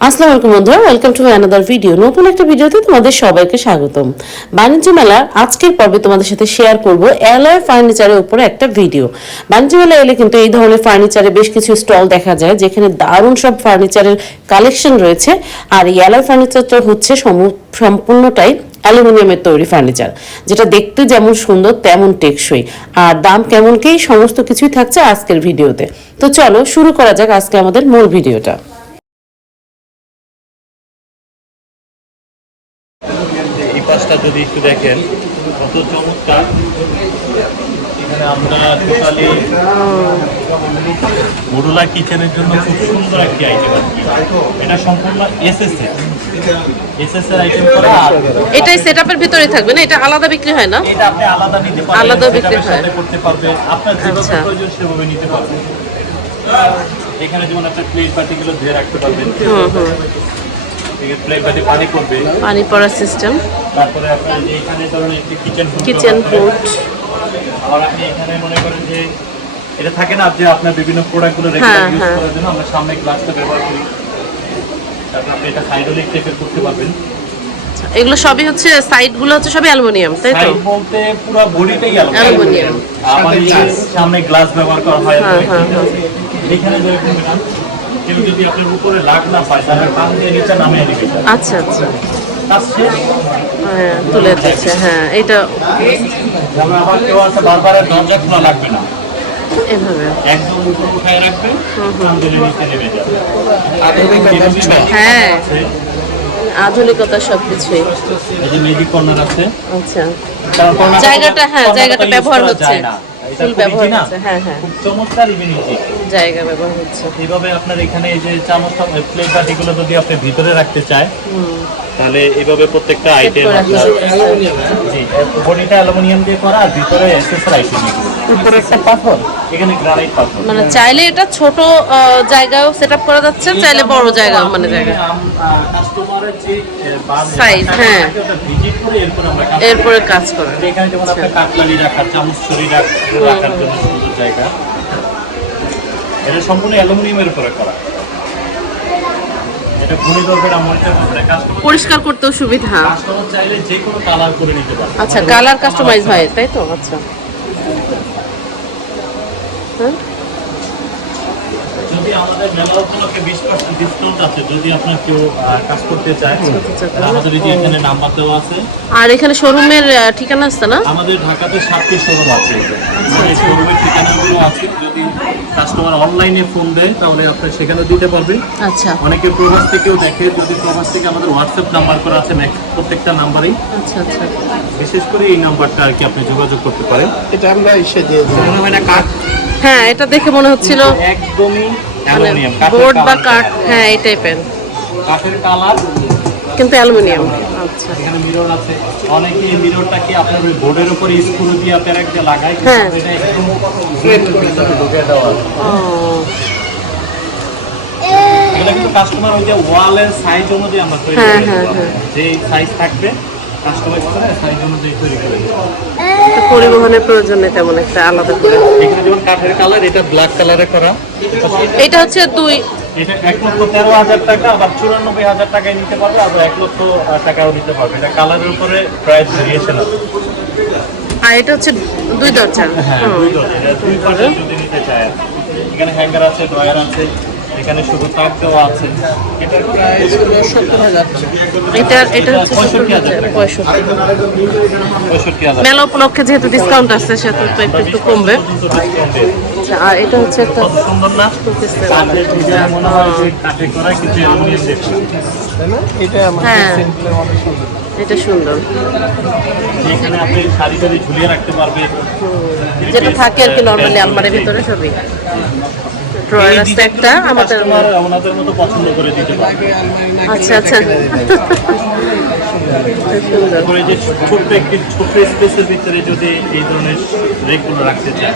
আসসালামু আলাইকুম বন্ধুরা ওয়েলকাম টু অ্যানাদার ভিডিও নতুন একটা ভিডিওতে তোমাদের সবাইকে স্বাগতম। বাণিজ্য মেলার আজকের পর্বে তোমাদের সাথে শেয়ার করব এলআই ফার্নিচারের উপরে একটা ভিডিও বাণিজ্য মেলা এলে কিন্তু এই ধরনের ফার্নিচারে বেশ কিছু স্টল দেখা যায়, যেখানে দারুণ সব ফার্নিচারের কালেকশন রয়েছে। আর এই এলআই ফার্নিচারটা হচ্ছে সম- সম্পূর্ণটাই অ্যালুমিনিয়ামের তৈরি ফার্নিচার যেটা দেখতে যেমন সুন্দর, তেমন টেকসই। আর দাম কেমন কি, সমস্ত কিছুই থাকছে আজকের ভিডিওতে তো চলো শুরু করা যাক আজকে আমাদের মূল ভিডিওটা যদি একটু দেখেন কত চমৎকার। এখানে আমরা টোটালি মডুলার কিচেনের জন্য খুব সুন্দর একটি আইটেম এটা সম্পূর্ণ এসএস এর। আইটেম করা এটাই সেটআপের ভিতরে থাকবে না? এটা আলাদা বিক্রি হয় না? এটা আপনি আলাদা নিতে পারবেন। আলাদা বিক্রি হয়। করতে পারবেন। আপনার যেভাবে আচ্ছা। প্রয়োজন সেভাবে নিতে পারবেন। এখানে যেমন একটা প্লেট বাটিগুলো ধুয়ে রাখতে পারবেন। হুম হুম। প্লেট বাটি পানি করবে পানি পড়ার সিস্টেম তারপরে আপনার যে এখানে ধরুন একটি কিচেন কিচেন ফুড আবার আপনি এখানে মনে করেন যে এটা থাকে না যে আপনার বিভিন্ন প্রোডাক্টগুলো রেগুলার ইউজ। করার জন্য আমরা সামনে গ্লাসটা ব্যবহার করি। তারপর আপনি এটা হাইড্রোলিক টাইপের করতে পারবেন। এগুলো সবই হচ্ছে সাইডগুলো হচ্ছে সবই অ্যালুমিনিয়াম তাই তো? সাইড বলতে পুরো বডিটাই অ্যালুমিনিয়াম। আমার সামনে গ্লাস ব্যবহার করা হয়। হ্যাঁ, হ্যাঁ, হ্যাঁ। এখানে যেরকম কেউ যদি আপনার উপরে লাগ না পায় তাহলে টান দিয়ে নিচে নামিয়ে দিবে। আচ্ছা আচ্ছা। হ্যাঁ তুলে দিচ্ছে হ্যাঁ এটা আবার কেউ আছে বারবার দরজা খোলা লাগবে না। একদম উপর উঠায় রাখবে টান দিলে নিচে নেমে যাবে। হ্যাঁ। আধুনিকতা সবকিছুই। আছে। আচ্ছা। জায়গাটা, হ্যাঁ, জায়গাটা ব্যবহার হচ্ছে। ফুল ব্যবহার? হচ্ছে হ্যাঁ হ্যাঁ। খুব চমৎকার ইভেন জায়গা ব্যবহার হচ্ছে। এইভাবে আপনার এখানে এই যে চামচ প্লেট বাটিগুলো যদি আপনি ভিতরে রাখতে চায় তাহলে এইভাবে প্রত্যেকটা আইটেম বডিটা অ্যালুমিনিয়াম দিয়ে করা আর ভিতরে এসএসআর উপরে একটা পাথর। এখানে গ্রানাইট পাথর। মানে চাইলে এটা ছোট জায়গাও সেট করা যাচ্ছে চাইলে বড় জায়গা মানে জায়গা কাস্টমারের যে Size, হ্যাঁ। ভিজিট করে এরপর আমরা এরপরে কাজ করা। এখানে যেমন আপনার কাটলারি রাখার চামচ ছুরি রাখার জন্য সুন্দর জায়গা। এটা সম্পূর্ণ অ্যালুমিনিয়ামের উপরে করা। এটা ঘুরি দরকার মনিটর করে কাস্টমার পরিষ্কার করতেও সুবিধা। কাস্টমার চাইলে যে কোনো কালার করে নিতে পারে আচ্ছা কালার কাস্টমাইজ হয় তাই তো? আচ্ছা। যদি আমাদের মেলা উপলক্ষে বিশ পার্সেন্ট ডিসকাউন্ট আছে যদি আপনার কেউ কাজ করতে চায় আচ্ছা, আমাদের এই যে এখানে নাম্বার দেওয়া আছে। আর এখানে শোরুমের ঠিকানা আছে না? আমাদের ঢাকাতে সাতটি শোরুম আছে। শোরুমের ঠিকানাগুলো আছে। যদি কাস্টমার অনলাইনে ফোন দেয় তাহলে আপনার সেখানে দিতে পারবে আচ্ছা। অনেকে প্রবাস থেকেও দেখে যদি প্রবাস থেকে আমাদের হোয়াটসঅ্যাপ নাম্বার করা আছে প্রত্যেকটা নাম্বারেই আচ্ছা আচ্ছা। বিশেষ করে এই নাম্বারটা আর কি আপনি যোগাযোগ করতে পারেন। এটা আমরা এসে দিয়েছি হ্যাঁ এটা দেখে মনে হচ্ছিল। একদমই মানে বোর্ড বা কাঠ হ্যাঁ এই টাইপের। কাঠের কালার। কিন্তু অ্যালুমিনিয়াম। আচ্ছা। এখানে মিরর আছে। অনেকে এই মিররটাকে আপনার ওই বোর্ডের উপরে স্ক্রু দিয়ে প্যারাক দিয়ে লাগায় হ্যাঁ। এটা একদম ভিতরে ঢুকে দেওয়া আছে। কিন্তু কাস্টমার ওই যে ওয়ালের সাইজ অনুযায়ী আমরা তৈরি করে যে সাইজ থাকবে কাস্টমাইজ করে সাইজ অনুযায়ী তৈরি করে এটা পরিবহনের প্রয়োজন নেই তেমন একটা আলাদা করে। এখানে যেমন কাঠের কালার এটা ব্ল্যাক কালারে করা। এটা হচ্ছে দুই এটা এক লক্ষ তেরো হাজার টাকা আবার চুরানব্বই হাজার টাকায় নিতে পারবে আবার এক লক্ষ টাকাও নিতে পারবে। এটা কালারের উপরে প্রাইস ভেরিয়েশন আছে আর এটা হচ্ছে দুই দরজা। হ্যাঁ দুই দরজা। দুই পাশে যদি নিতে চায়। এখানে হ্যাঙ্গার আছে ড্রয়ার আছে। এখানে শুধু তাক দেওয়া আছে। এটার প্রাইস সত্তর হাজার। এটা এটা হচ্ছে পঁয়ষট্টি হাজার পঁয়ষট্টি হাজার মেলা উপলক্ষে যেহেতু ডিসকাউন্ট আছে সেহেতু তো একটু একটু কমবে। আচ্ছা, আর এটা হচ্ছে একটা সুন্দর না? মনে হয় যে করা কিন্তু অ্যালুমিনিয়াম দেখছি। তাই না? এটা আমাদের হ্যাঁ। এটা সুন্দর। এখানে আপনি শাড়ি টাড়ি ঝুলিয়ে রাখতে পারবেন। যেটা থাকে আর কি নর্মালি আলমারির ভিতরে সবই। ড্রয়ার আছে একটা আমাদের আমাদের মতো পছন্দ করে দিতে পারবে আচ্ছা আচ্ছা। তারপরে যে ছোট্ট একটি ছোট্ট স্পেসের ভিতরে যদি এই ধরনের রেকগুলো রাখতে চান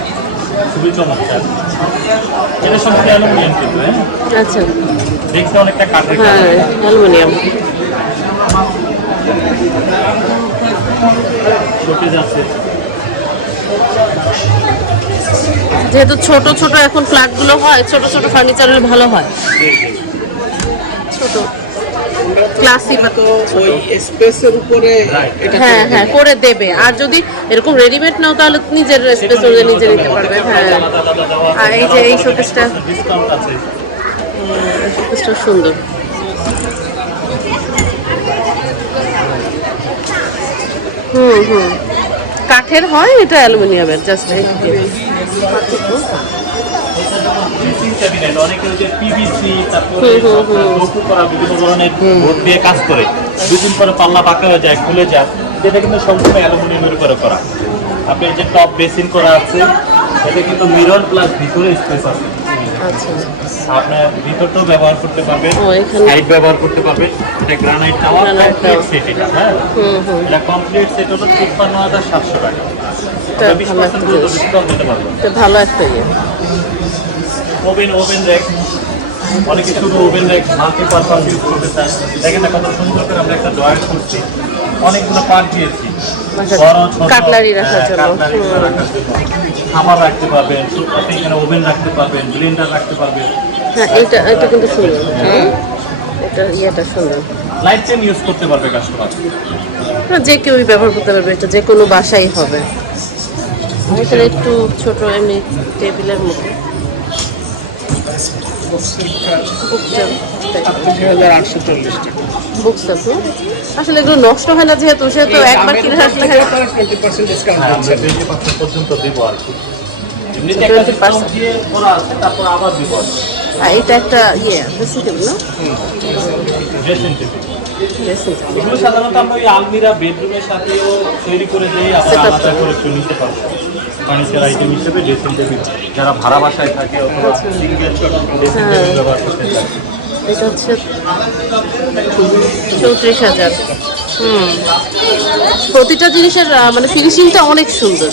খুবই চমৎকার। এটা সম্পূর্ণ অ্যালুমিনিয়াম কিন্তু হ্যাঁ? আচ্ছা। দেখতে অনেকটা কাঠের হ্যাঁ অ্যালুমিনিয়াম। শোকেজ আছে। যেহেতু ছোট ছোট এখন ফ্ল্যাটগুলো হয় ছোট ছোট ফার্নিচার হলে ভালো হয়। ছোট। ছোট ক্লাসি তো ওই স্পেসের উপরে হ্যাঁ হ্যাঁ করে দেবে। আর যদি এরকম রেডিমেড নাও তাহলে নিজের স্পেস অনুযায়ী নিজে নিতে পারবে হ্যাঁ। আর এই যে এই আলাদা শোকেসটা শোকেসটা সুন্দর। হুম হুম। কাঠের হয় এটা অ্যালুমিনিয়ামের জাস্ট কাজ করে। দুদিন পরে পাল্লা বাঁকা হয়ে যায় খুলে যায়। যেটা কিন্তু সম্পূর্ণ অ্যালুমিনিয়ামের উপরে করা। আপনি যে টপ বেসিন করা আছে এটা কিন্তু মিরর প্লাস ভিতরে স্পেস আছে। আচ্ছা। আপনার ভিতরটাও ব্যবহার করতে পারবেন সাইড ব্যবহার করতে পারবেন। এটা গ্রানাইট টাওয়ার কমপ্লিট সেট এটা হ্যাঁ? এটা কমপ্লিট সেট হলো তিপ্পান্ন হাজার সাতশো টাকা। ভালো একটা ইয়ে। ওভেন ওভেন র্যাক অনেকে শুধু oven rack multi purpose use করতে চায়। দেখেন না কত সুন্দর করে আমরা একটা ড্রয়ার করছি। অনেকগুলো পার্ট দিয়েছি। কাটলারি রাখার জন্য। খাবার রাখতে পারবেন আপনি এখানে ওভেন রাখতে পারবেন ব্লেন্ডার রাখতে পারবেন। হ্যাঁ এটা এটা কিন্তু সুন্দর হ্যাঁ? এটা ইয়েটা সুন্দর। লাইফ টাইম ইউজ করতে পারবে কাস্টমার না, যে কেউই ব্যবহার করতে পারবে এটা যে কোনো বাসাই হবে। এখানে একটু ছোট এমনি টেবিলের মতো আসলে এগুলো নষ্ট হয় না যেহেতু সেহেতু একবার কিনে আসলে হ্যাঁ। হ্যাঁ আমরা দিচ্ছেন টোয়েন্টি পার্সেন্ট পর্যন্ত দেবো আর কি। এমনিতে একটা 20% ডিসকাউন্ট দিয়ে করা আছে তারপর আবার দিব আর এটা একটা ইয়ে ড্রেসিং টেবিল না? Dressing table. এগুলো সাধারণত আমরা ওই আলমিরা বেডরুমের সাথেও তৈরি করে দিই আমরা আলাদা করে একটু নিতে পারব। ফার্নিচার আইটেম হিসেবে ড্রেসিং টেবিল। যারা ভাড়া বাসায় থাকে অথবা সিঙ্গেল ড্রেসিং টেবিল ব্যবহার করতে চায় এটা হচ্ছে চৌত্রিশ হাজার। হুম। প্রতিটা জিনিসের মানে ফিনিশিংটা অনেক সুন্দর।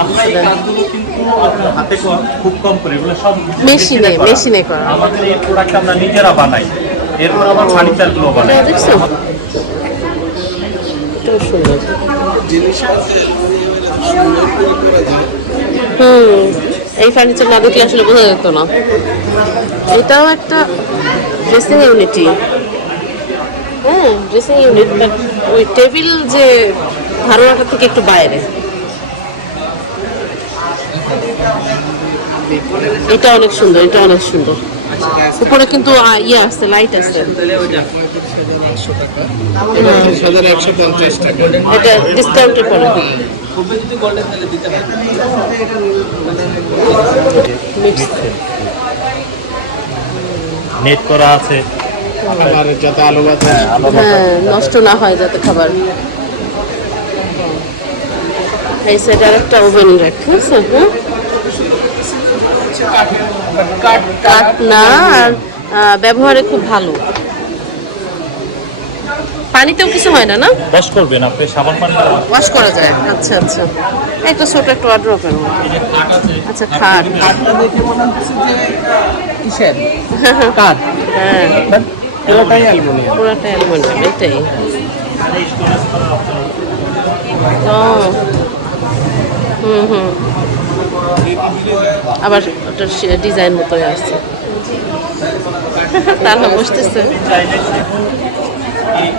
আমরা এই কাজগুলো কিন্তু আপনার হাতে খুব কম করি এগুলো সব মেশিনে, মেশিনে করা। আমাদের এই প্রোডাক্ট আমরা নিজেরা বানাই। এরপর আবার ফার্নিচারগুলো বানাই। এটা দেখছ? এটাও সুন্দর। হুম এই ফার্নিচার না দেখলে আসলে বোঝা যেত না। এটাও একটা ড্রেসিং ইউনিটি হ্যাঁ ড্রেসিং ইউনিট ওই টেবিল যে ধারণাটা থেকে একটু বাইরে। এটা অনেক সুন্দর এটা অনেক সুন্দর। উপরে কিন্তু ইয়ে আছে লাইট আছে। পঁচিশ হাজার একশো পঞ্চাশ টাকা এটা ডিসকাউন্টের পরে নেট করা আছে। যাতে আলো হ্যাঁ নষ্ট না হয় যাতে খাবার। এই সাইডে আর একটা ওভেন র্যাক আছে? হ্যাঁ? কাঠ না আর ব্যবহারে খুব ভালো। পানিতেও কিছু হয় না না? বস করবেন আপনি সাবান পানি ওয়াশ করা যায়। আচ্ছা আচ্ছা। একটা ছোট একটা ওয়ার্ড্রপের মতো আচ্ছা খাট কাঠটা দেখে মনে হচ্ছে যে কিসের? কাঠ হ্যাঁ। পুরোটাই অ্যালুমিনিয়াম পুরোটাই অ্যালুমিনিয়াম এটাই। হুম হুম। আবার ওটার ডিজাইন মতোই আছে। তারা বসতেছে।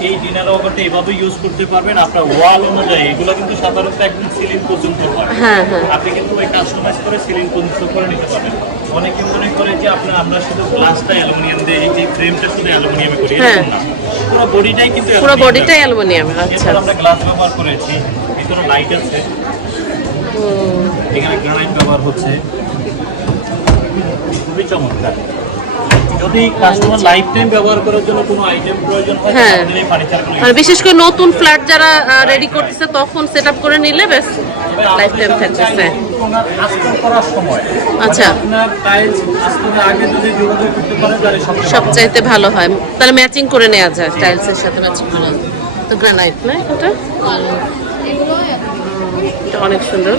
এই ডিনার ওভারটা এভাবে ইউজ করতে পারবেন। আপনার ওয়াল অনুযায়ী এগুলো কিন্তু সাধারণত একদম সিলিং পর্যন্ত হয়। হ্যাঁ হ্যাঁ। আপনি কিন্তু ওই কাস্টমাইজ করে সিলিং পর্যন্ত করে নিতে পারবেন। অনেকে মনে করে যে আপনার আমরা শুধু গ্লাসটা অ্যালুমিনিয়াম দিয়ে এই যে ফ্রেমটা শুধু অ্যালুমিনিয়ামে করি হ্যাঁ। এরকম না। পুরো বডিটাই কিন্তু পুরো বডিটাই অ্যালুমিনিয়াম আচ্ছা। আমরা গ্লাস ব্যবহার করেছি ভিতরে লাইট আছে। এখানে গ্রানাইট ব্যবহার হচ্ছে। খুবই চমৎকার। যদি কাস্টমার লাইফ টাইম ব্যবহার করার জন্য কোনো আইটেম প্রয়োজন হয় হ্যাঁ। আর বিশেষ করে নতুন ফ্ল্যাট যারা রেডি করতেছে তখন সেট আপ করে নিলে বেশ লাইফ টাইম থাকতেছে। আচ্ছা। মানে আপনার টাইলস আস্তরের আগে যদি যোগাযোগ করতে পারেন তাহলে সবচেয়ে ভালো। সবচাইতে ভালো হয়। তাহলে ম্যাচিং করে নেওয়া যায় টাইলসের সাথে ম্যাচিং করে তো গ্রানাইট না এটা অনেক সুন্দর।